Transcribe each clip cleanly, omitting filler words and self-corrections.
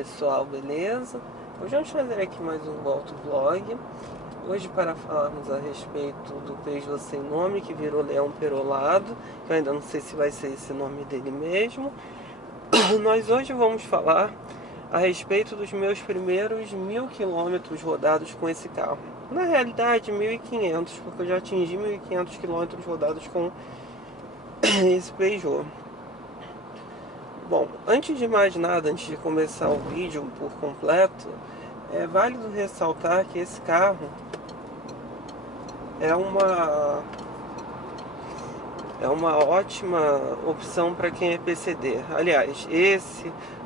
pessoal, beleza? Hoje vamos fazer aqui mais um Volto Vlog. Hoje para falarmos a respeito do Peugeot sem nome, que virou Leão Perolado, que eu ainda não sei se vai ser esse nome dele mesmo. Nós hoje vamos falar a respeito dos meus primeiros 1000 quilômetros rodados com esse carro. Na realidade 1500, porque eu já atingi 1500 quilômetros rodados com esse Peugeot. Bom, antes de mais nada, antes de começar o vídeo por completo, é válido ressaltar que esse carro é uma ótima opção para quem é PCD. Aliás,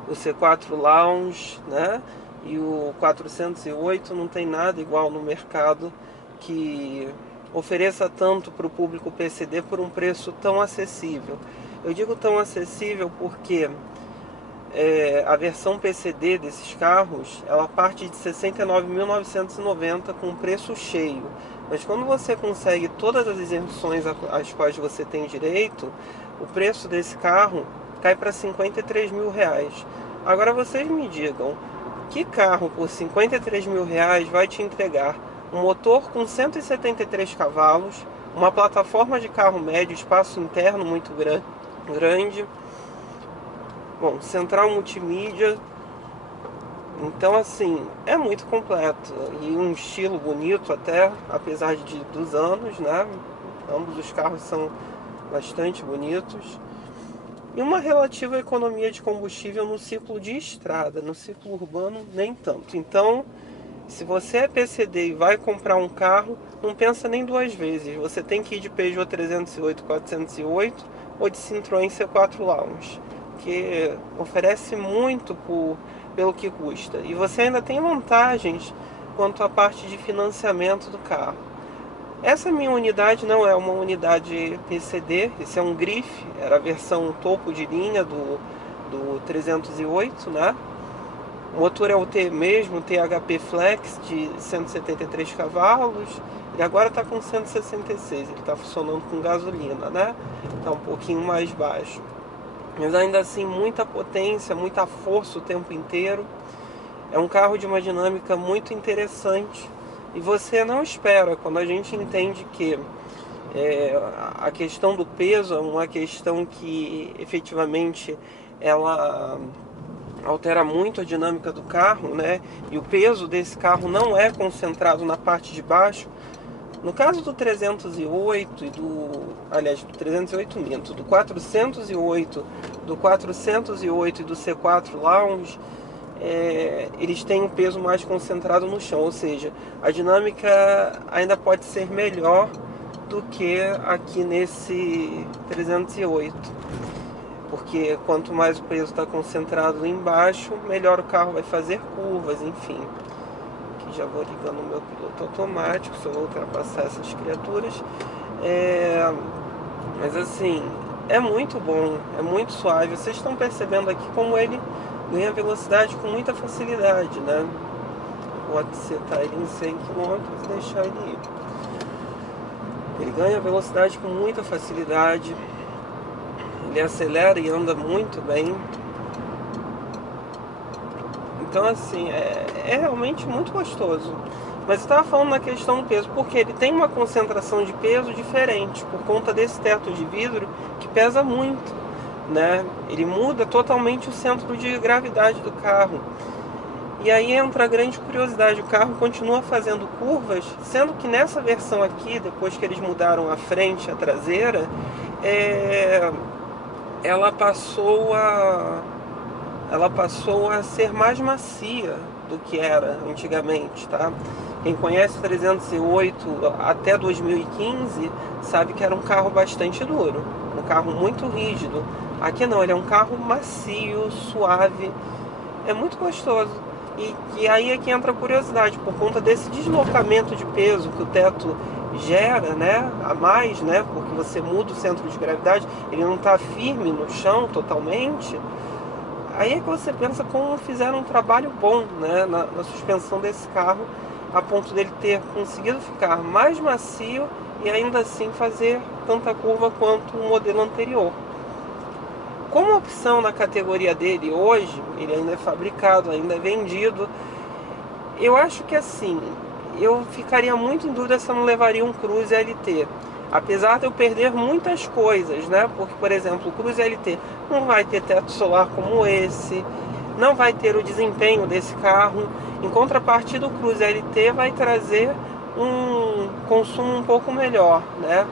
o C4 Lounge, né, e o 408 não tem nada igual no mercado que ofereça tanto para o público PCD por um preço tão acessível. Eu digo tão acessível porque a versão PCD desses carros, ela parte de R$ 69.990 com preço cheio. Mas quando você consegue todas as isenções às quais você tem direito, o preço desse carro cai para R$ 53 mil. Agora vocês me digam, que carro por R$ 53 mil vai te entregar um motor com 173 cavalos, uma plataforma de carro médio, espaço interno muito grande, bom, central multimídia, então assim, é muito completo e um estilo bonito até, apesar dos anos, né? Ambos os carros são bastante bonitos. E uma relativa economia de combustível no ciclo de estrada, no ciclo urbano nem tanto. Então, se você é PCD e vai comprar um carro, não pensa nem duas vezes. Você tem que ir de Peugeot 308, 408 ou de Citroën C4 Lounge, que oferece muito pelo que custa. E você ainda tem vantagens quanto à parte de financiamento do carro. Essa minha unidade não é uma unidade PCD, esse é um Grife, era a versão topo de linha do 308, né? O motor é o T mesmo, THP Flex de 173 cavalos. Ele agora está com 166, ele está funcionando com gasolina, né? Está um pouquinho mais baixo. Mas ainda assim, muita potência, muita força o tempo inteiro. É um carro de uma dinâmica muito interessante. E você não espera, quando a gente entende que a questão do peso é uma questão que efetivamente ela altera muito a dinâmica do carro, né? E o peso desse carro não é concentrado na parte de baixo. No caso do 308 e do 308 minto, do 408, do 408 e do C4 Lounge, eles têm um peso mais concentrado no chão, ou seja, a dinâmica ainda pode ser melhor do que aqui nesse 308. Porque quanto mais o peso está concentrado embaixo, melhor o carro vai fazer curvas, enfim. Aqui já vou ligando o meu piloto automático, se eu vou ultrapassar essas criaturas. Mas assim, é muito bom, é muito suave. Vocês estão percebendo aqui como ele ganha velocidade com muita facilidade, né? Vou setar ele em 100 km e deixar ele ir. Ele ganha velocidade com muita facilidade. Ele acelera e anda muito bem. Então assim, é realmente muito gostoso. Mas eu estava falando na questão do peso, porque ele tem uma concentração de peso diferente, por conta desse teto de vidro que pesa muito, né? Ele muda totalmente o centro de gravidade do carro. E aí entra a grande curiosidade, o carro continua fazendo curvas, sendo que nessa versão aqui, depois que eles mudaram a frente e a traseira, ela passou a ser mais macia do que era antigamente, tá? Quem conhece o 308 até 2015 sabe que era um carro bastante duro, um carro muito rígido. Aqui não, ele é um carro macio, suave, é muito gostoso. E aí é que entra a curiosidade, por conta desse deslocamento de peso que o teto gera, né, a mais, né, porque você muda o centro de gravidade, ele não está firme no chão totalmente. Aí é que você pensa como fizeram um trabalho bom, né, na suspensão desse carro, a ponto dele ter conseguido ficar mais macio e ainda assim fazer tanta curva quanto o modelo anterior. como opção na categoria dele hoje, ele ainda é fabricado, ainda é vendido. Eu acho que assim, eu ficaria muito em dúvida se eu não levaria um Cruze LT. Apesar de eu perder muitas coisas, né? Porque, por exemplo, o Cruze LT não vai ter teto solar como esse, não vai ter o desempenho desse carro. Em contrapartida, o Cruze LT vai trazer um consumo um pouco melhor, né?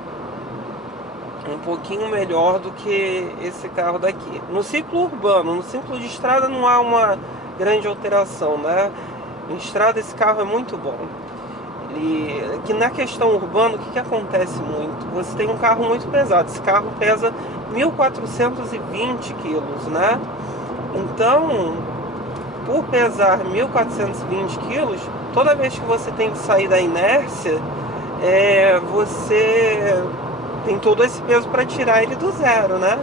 Um pouquinho melhor do que esse carro daqui. No ciclo urbano, no ciclo de estrada não há uma grande alteração, né? Em estrada esse carro é muito bom. E que na questão urbana, o que acontece muito? Você tem um carro muito pesado. Esse carro pesa 1.420 quilos, né? Então, por pesar 1.420 quilos, toda vez que você tem que sair da inércia, você tem todo esse peso para tirar ele do zero, né?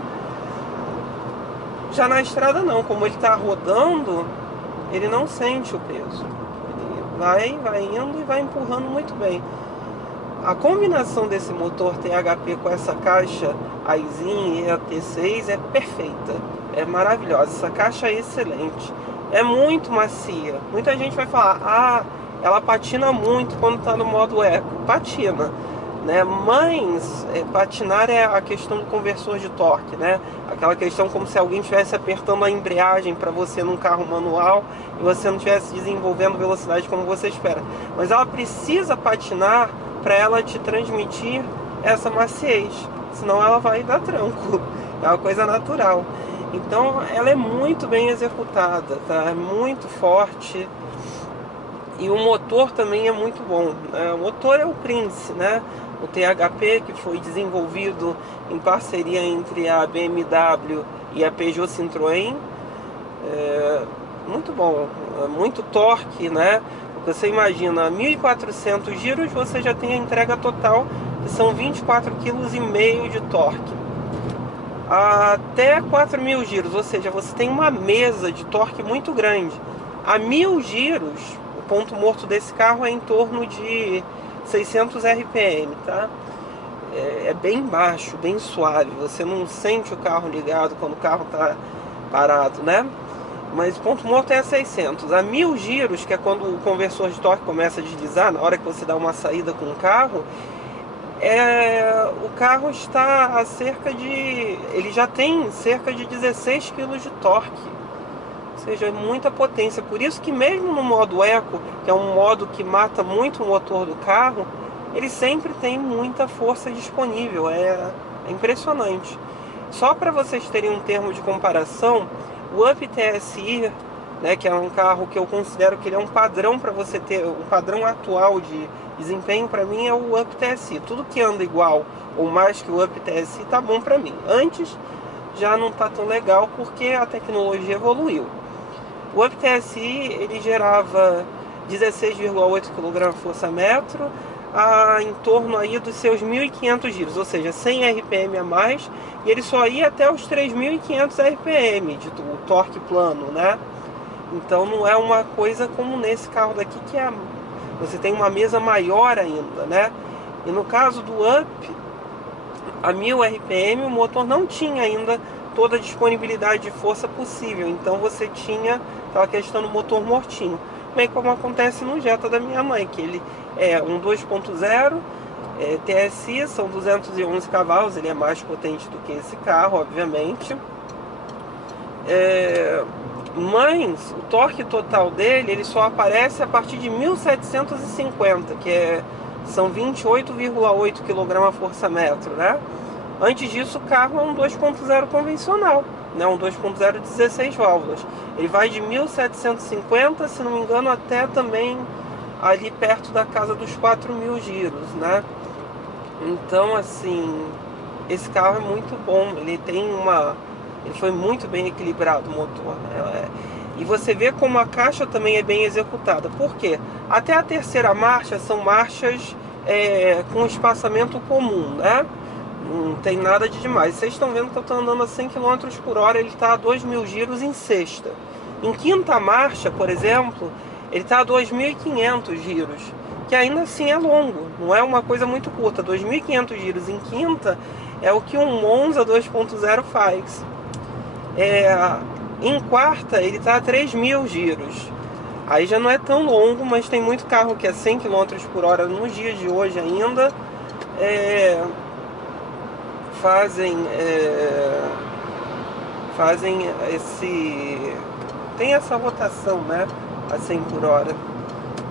Já na estrada não, como ele está rodando, ele não sente o peso. Ele vai indo e vai empurrando muito bem. A combinação desse motor THP com essa caixa Aisin EAT6 é perfeita, é maravilhosa. Essa caixa é excelente, é muito macia. Muita gente vai falar, ela patina muito quando está no modo eco. Patina, né? Mas patinar é a questão do conversor de torque, né? Aquela questão como se alguém estivesse apertando a embreagem para você num carro manual e você não estivesse desenvolvendo velocidade como você espera. Mas ela precisa patinar para ela te transmitir essa maciez, senão ela vai dar tranco. É uma coisa natural. Então ela é muito bem executada, tá? É muito forte. E o motor também é muito bom, né? O motor é o Prince, né? O THP, que foi desenvolvido em parceria entre a BMW e a Peugeot Citroën. Muito bom, muito torque, né? Porque você imagina, 1.400 giros você já tem a entrega total, que são 24,5 kg de torque. Até 4.000 giros, ou seja, você tem uma mesa de torque muito grande. A 1.000 giros, o ponto morto desse carro é em torno de 600 RPM, tá? É bem baixo, bem suave. Você não sente o carro ligado quando o carro está parado, né? Mas o ponto morto é a 600. A 1.000 giros, que é quando o conversor de torque começa a deslizar, na hora que você dá uma saída com o carro, o carro está a ele já tem cerca de 16 kg de torque. Ou seja, é muita potência. Por isso que mesmo no modo eco, que é um modo que mata muito o motor do carro, ele sempre tem muita força disponível. É impressionante. Só para vocês terem um termo de comparação, o Up TSI, né, que é um carro que eu considero que ele é um padrão para você ter, o padrão atual de desempenho para mim é o Up TSI. Tudo que anda igual ou mais que o Up TSI tá bom para mim. Antes já não tá tão legal porque a tecnologia evoluiu. O Up TSI ele gerava 16,8 kgfm em torno aí dos seus 1.500 giros, ou seja, 100 RPM a mais, e ele só ia até os 3.500 RPM de torque plano, né? Então não é uma coisa como nesse carro daqui que você tem uma mesa maior ainda, né? E no caso do Up, a 1.000 RPM o motor não tinha ainda toda a disponibilidade de força possível, então você tinha aquela questão do motor mortinho, bem como acontece no Jetta da minha mãe, que ele é um 2.0 TSI, são 211 cavalos, ele é mais potente do que esse carro, obviamente. Mas o torque total dele, ele só aparece a partir de 1.750, são 28,8 kgfm, né? Antes disso o carro é um 2.0 convencional, né? Um 2.0 de 16 válvulas. Ele vai de 1.750, se não me engano, até também ali perto da casa dos 4.000 giros, né? Então, assim, esse carro é muito bom. Ele foi muito bem equilibrado o motor, né? E você vê como a caixa também é bem executada. Por quê? Até a terceira marcha são marchas com espaçamento comum, né? Não tem nada de demais. Vocês estão vendo que eu estou andando a 100 km por hora, ele está a 2.000 giros em sexta. Em quinta marcha, por exemplo, ele está a 2.500 giros, que ainda assim é longo, não é uma coisa muito curta. 2.500 giros em quinta é o que um Monza 2.0 faz. Em quarta ele está a 3.000 giros. Aí já não é tão longo, mas tem muito carro que é 100 km por hora nos dias de hoje ainda. É, fazem fazem esse tem essa rotação, né, a 100 por hora,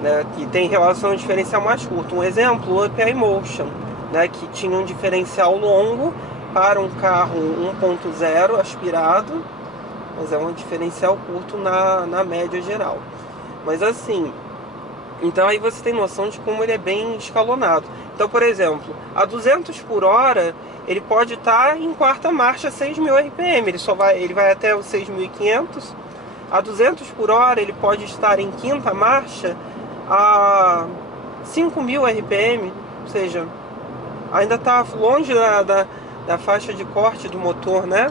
né, que tem relação ao diferencial mais curto. Um exemplo, o Up iMotion, né, que tinha um diferencial longo para um carro 1.0 aspirado, mas é um diferencial curto na média geral. Mas assim, então aí você tem noção de como ele é bem escalonado. Então, por exemplo, a 200 por hora, ele pode estar em quarta marcha 6.000 RPM, ele vai até os 6.500. A 200 por hora, ele pode estar em quinta marcha a 5.000 RPM, ou seja, ainda está longe da faixa de corte do motor, né?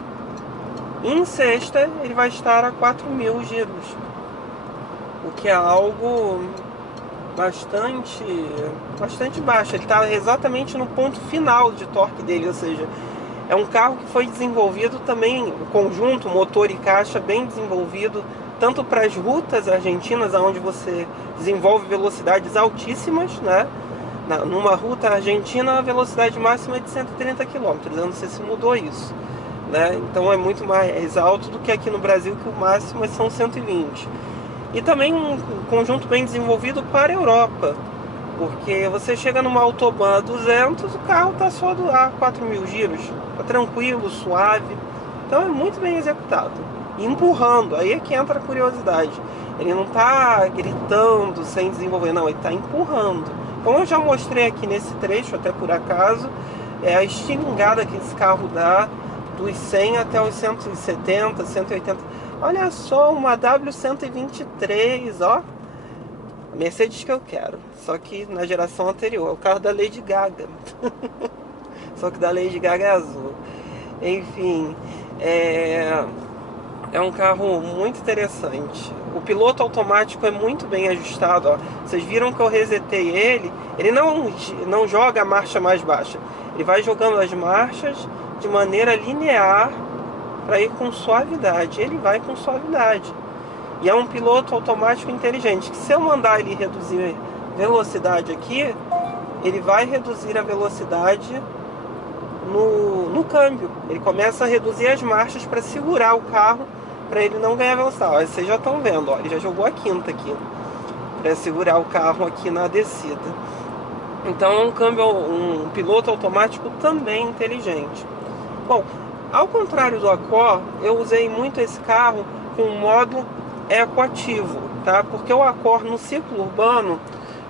Em sexta, ele vai estar a 4.000 giros, o que é algo bastante baixo. Ele está exatamente no ponto final de torque dele, ou seja, é um carro que foi desenvolvido também, o conjunto, motor e caixa bem desenvolvido, tanto para as rutas argentinas, onde você desenvolve velocidades altíssimas, né? Numa ruta argentina, a velocidade máxima é de 130 km, eu não sei se mudou isso, né? Então é muito mais alto do que aqui no Brasil, que o máximo são 120. E também um conjunto bem desenvolvido para a Europa, porque você chega numa autobahn a 200, o carro está só a 4.000 giros, está tranquilo, suave. Então é muito bem executado. E empurrando, aí é que entra a curiosidade. Ele não está gritando sem desenvolver, não, ele está empurrando. Como eu já mostrei aqui nesse trecho, até por acaso, é a estilingada que esse carro dá dos 100 até os 170, 180. Olha só, uma W123, ó. A Mercedes que eu quero. Só que na geração anterior. É o carro da Lady Gaga. Só que da Lady Gaga é azul. Enfim, é um carro muito interessante. O piloto automático é muito bem ajustado, ó. Vocês viram que eu resetei ele. Ele não joga a marcha mais baixa. Ele vai jogando as marchas de maneira linear para ir com suavidade. Ele vai com suavidade. E é um piloto automático inteligente, que se eu mandar ele reduzir velocidade aqui, ele vai reduzir a velocidade no câmbio. Ele começa a reduzir as marchas para segurar o carro, para ele não ganhar velocidade. Ó, vocês já estão vendo, ó, ele já jogou a quinta aqui, para segurar o carro aqui na descida. Então é um piloto automático também inteligente. Bom, ao contrário do Accord, eu usei muito esse carro com o modo ecoativo, tá? Porque o Accord no ciclo urbano,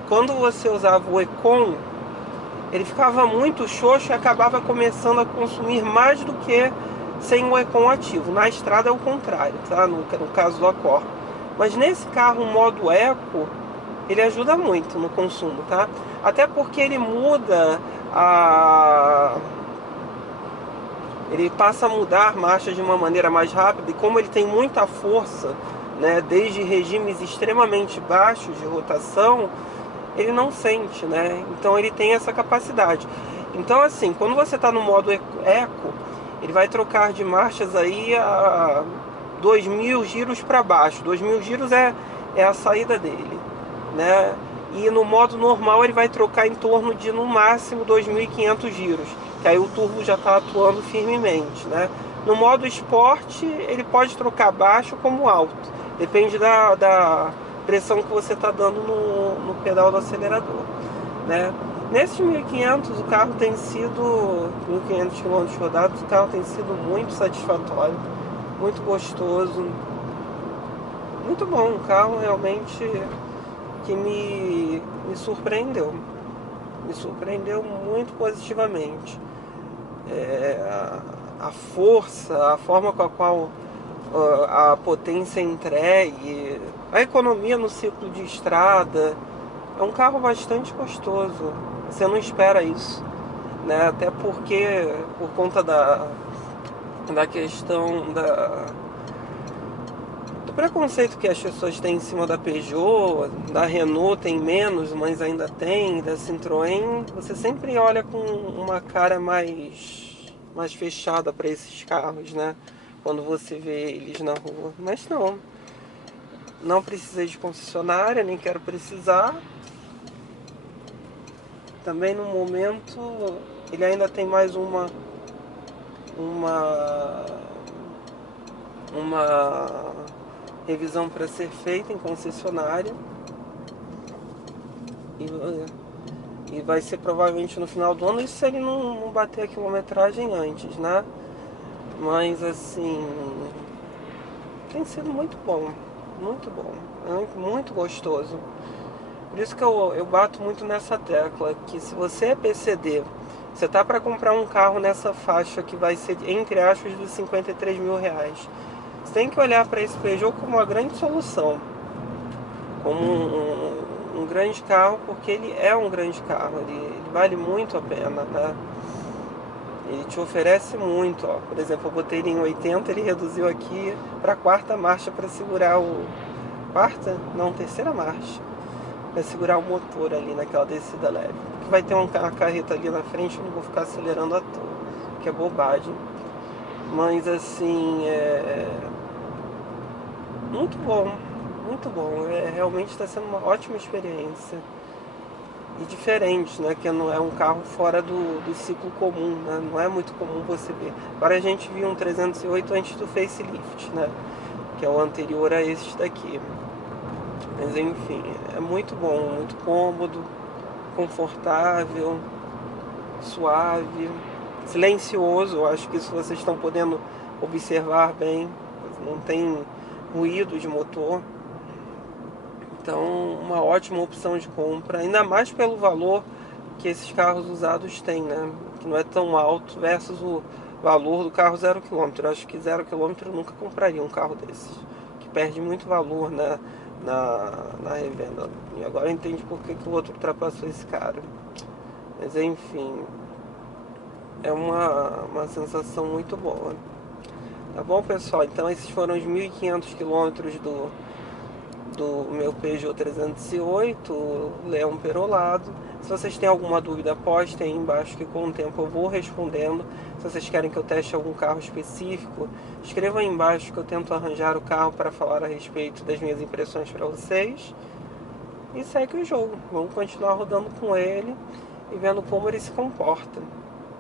quando você usava o Econ, ele ficava muito xoxo e acabava começando a consumir mais do que sem o Econ ativo. Na estrada é o contrário, tá? No caso do Accord. Mas nesse carro, o modo Eco, ele ajuda muito no consumo, tá? Até porque ele muda ele passa a mudar marchas de uma maneira mais rápida, e como ele tem muita força, né, desde regimes extremamente baixos de rotação, ele não sente, né? Então ele tem essa capacidade. Então assim, quando você está no modo Eco, ele vai trocar de marchas aí a 2.000 giros para baixo. 2.000 giros é a saída dele, né? E no modo normal ele vai trocar em torno de no máximo 2.500 giros, que aí o turbo já está atuando firmemente, né? No modo esporte ele pode trocar baixo como alto, depende da pressão que você está dando no pedal do acelerador, né? Nesses 1.500 o carro tem sido 1.500 km rodados, o carro tem sido muito satisfatório, muito gostoso, muito bom. Um carro realmente que me surpreendeu. Me surpreendeu muito positivamente. A força, a forma com a qual a potência é entregue, a economia no ciclo de estrada. É um carro bastante gostoso. Você não espera isso, né? Até porque, por conta da questão do preconceito que as pessoas têm em cima da Peugeot, da Renault tem menos, mas ainda tem, da Citroën, você sempre olha com uma cara mais fechada para esses carros, né? quando você vê eles na rua. Mas não precisei de concessionária, nem quero precisar. Também no momento ele ainda tem mais uma, uma revisão para ser feita em concessionária. E vai ser provavelmente no final do ano, isso se ele não bater a quilometragem antes, né? Mas assim, tem sido muito bom, muito gostoso. Por isso que eu bato muito nessa tecla, que se você é PCD, você tá para comprar um carro nessa faixa que vai ser, entre aspas, dos 53 mil reais. Você tem que olhar para esse Peugeot como uma grande solução, como um grande carro, porque ele é um grande carro, ele vale muito a pena, né? Ele te oferece muito, ó. Por exemplo, eu botei ele em 80, ele reduziu aqui para a quarta marcha para segurar o... Quarta? Não, terceira marcha. Para segurar o motor ali naquela descida leve. Porque vai ter uma carreta ali na frente, eu não vou ficar acelerando à toa, que é bobagem. Mas assim, muito bom, muito bom. Realmente está sendo uma ótima experiência. E diferente, né? Que não é um carro fora do ciclo comum, né? Não é muito comum você ver. Agora a gente viu um 308 antes do facelift, né? Que é o anterior a este daqui. Mas enfim, é muito bom, muito cômodo, confortável, suave, silencioso. Eu acho que isso vocês estão podendo observar bem. Não tem ruído de motor. Então, uma ótima opção de compra, ainda mais pelo valor que esses carros usados têm, né? Que não é tão alto versus o valor do carro 0 km. Eu acho que 0 km eu nunca compraria um carro desses, que perde muito valor na revenda. E agora eu entendi por que o outro ultrapassou esse cara. Mas enfim, é uma sensação muito boa. Tá bom, pessoal? Então esses foram os 1.500 quilômetros do meu Peugeot 308 Leão Perolado. Se vocês têm alguma dúvida, postem aí embaixo que com o tempo eu vou respondendo. Se vocês querem que eu teste algum carro específico, escrevam aí embaixo que eu tento arranjar o carro para falar a respeito das minhas impressões para vocês. E segue o jogo. Vamos continuar rodando com ele e vendo como ele se comporta.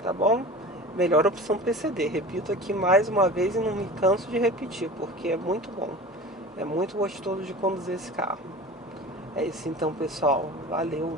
Tá bom? Melhor opção PCD. Repito aqui mais uma vez e não me canso de repetir, porque é muito bom. É muito gostoso de conduzir esse carro. É isso então, pessoal. Valeu!